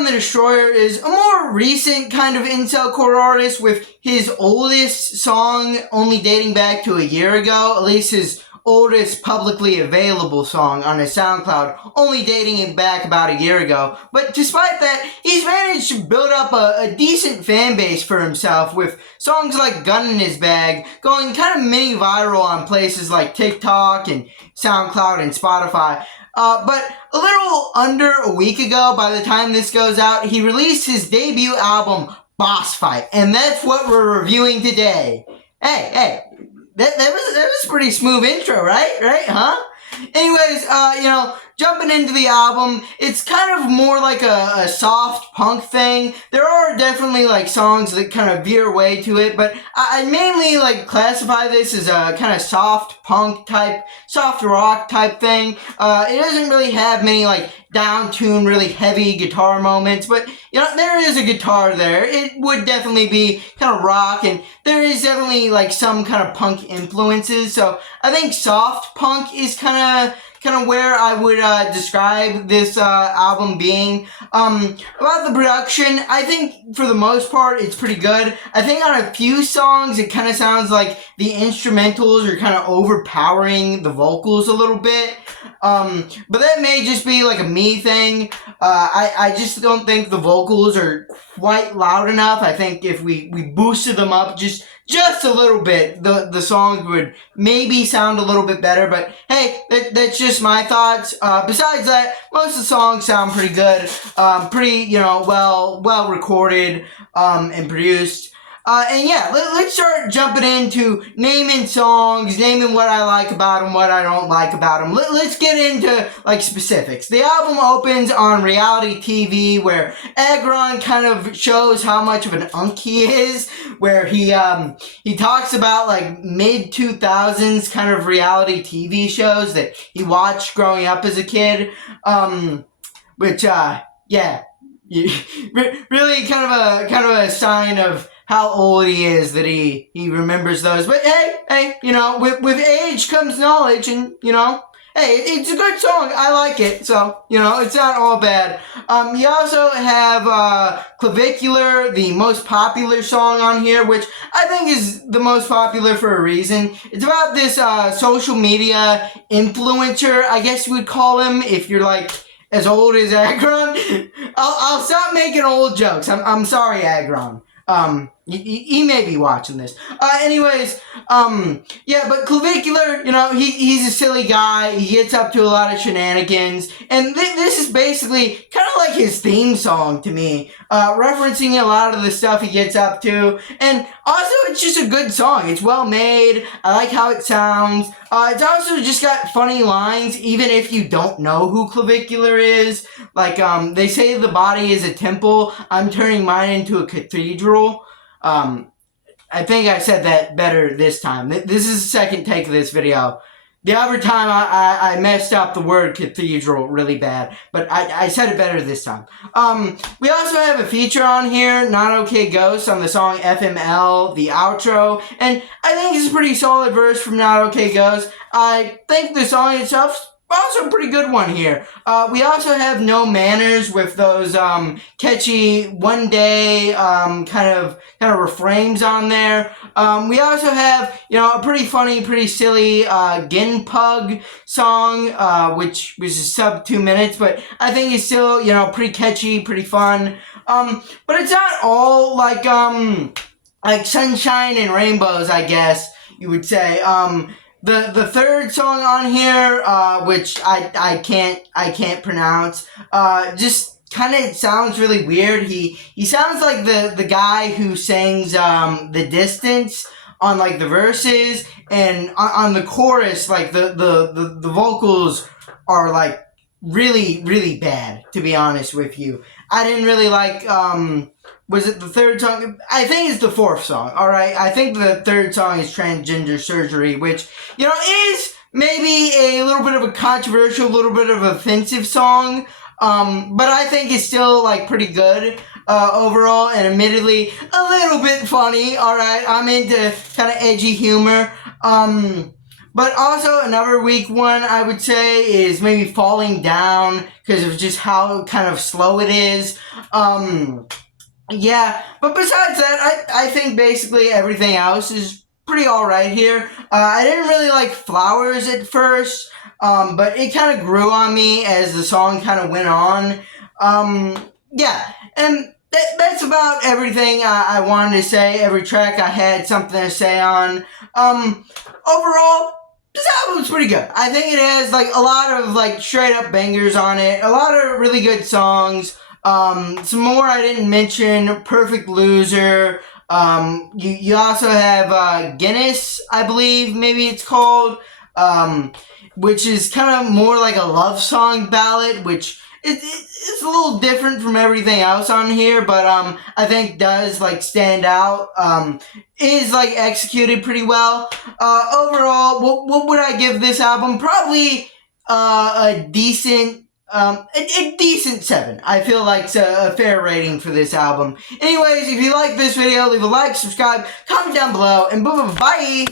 Aegron the Destroyer is a more recent kind of incel-core artist, with his oldest song only dating back to a year ago, at least his oldest publicly available song on his SoundCloud, only dating him back about a year ago. But despite that, he's managed to build up a decent fan base for himself, with songs like Gun in His Bag going kind of mini viral on places like TikTok and SoundCloud and Spotify. But a little under a week ago, by the time this goes out, he released his debut album, Boss Fight, and that's what we're reviewing today. Hey, that was a pretty smooth intro, right, huh? Anyways, jumping into the album, it's kind of more like a soft punk thing. There are definitely like songs that kind of veer away to it, but I mainly like classify this as a kind of soft punk type, soft rock type thing. It doesn't really have many like down-tuned, really heavy guitar moments, but there is a guitar there. It would definitely be kind of rock, and there is definitely like some kind of punk influences. So I think soft punk is kind of where I would describe this album being. About the production, I think for the most part it's pretty good. I think on a few songs it kind of sounds like the instrumentals are kind of overpowering the vocals a little bit. But that may just be like a me thing. I just don't think the vocals are quite loud enough. I think if we boosted them up just a little bit, the songs would maybe sound a little bit better. But hey, that's just my thoughts. Besides that, most of the songs sound pretty good. Pretty, well recorded, and produced. And yeah, let's start jumping into naming songs, naming what I like about them, what I don't like about them. Let's get into, like, specifics. The album opens on reality TV, where aegron kind of shows how much of an unk he is, where he talks about, like, mid-2000s kind of reality TV shows that he watched growing up as a kid, which, yeah, really kind of a sign of how old he is that he remembers those. But hey, with age comes knowledge, and hey, it's a good song. I like it, so it's not all bad. You also have Clavicular, the most popular song on here, which I think is the most popular for a reason. It's about this social media influencer, I guess you would call him, if you're like as old as aegron. I'll stop making old jokes. I'm sorry, aegron. He may be watching this. Anyways, yeah, but Clavicular, he's a silly guy. He gets up to a lot of shenanigans, and this is basically kind of like his theme song to me, referencing a lot of the stuff he gets up to, and also it's just a good song. It's well made. I like how it sounds. It's also just got funny lines, even if you don't know who Clavicular is. Like, they say the body is a temple. I'm turning mine into a cathedral. I think I said that better this time. This is the second take of this video. The other time I messed up the word cathedral really bad, but I said it better this time. We also have a feature on here, Not Okay Ghost, on the song FML, the outro, and I think it's a pretty solid verse from Not Okay Ghost. I think the song itself also a pretty good one here. We also have No Manners with those catchy one day kind of refrains on there. We also have a pretty funny, pretty silly Ginpug song, which was a sub 2 minutes, but I think it's still pretty catchy, pretty fun. But it's not all like sunshine and rainbows, I guess you would say. The third song on here, which I can't pronounce, just kind of sounds really weird. He sounds like the guy who sings The Distance on like the verses, and on the chorus, like the vocals are like really, really bad, to be honest with you. I didn't really like was it the third song? I think it's the fourth song, alright? I think the third song is Transgender Surgery, which, is maybe a little bit of a controversial, a little bit of an offensive song, but I think it's still, like, pretty good, overall, and admittedly, a little bit funny, alright? I'm into kind of edgy humor, But also another weak one I would say is maybe Falling Down because of just how kind of slow it is. Yeah, but besides that, I think basically everything else is pretty alright here. I didn't really like Flowers at first, but it kind of grew on me as the song kind of went on. Yeah, and that's about everything I wanted to say. Every track I had something to say on. Overall, this album's pretty good. I think it has like a lot of like straight up bangers on it, a lot of really good songs. Some more I didn't mention, Perfect Loser. You also have Guinness, I believe, maybe it's called, which is kind of more like a love song ballad, which it's a little different from everything else on here, but I think does like stand out. Is like executed pretty well. Overall, what would I give this album? Probably a decent a decent 7. I feel like it's a fair rating for this album. Anyways, if you like this video, leave a like, subscribe, comment down below, and boom, bye!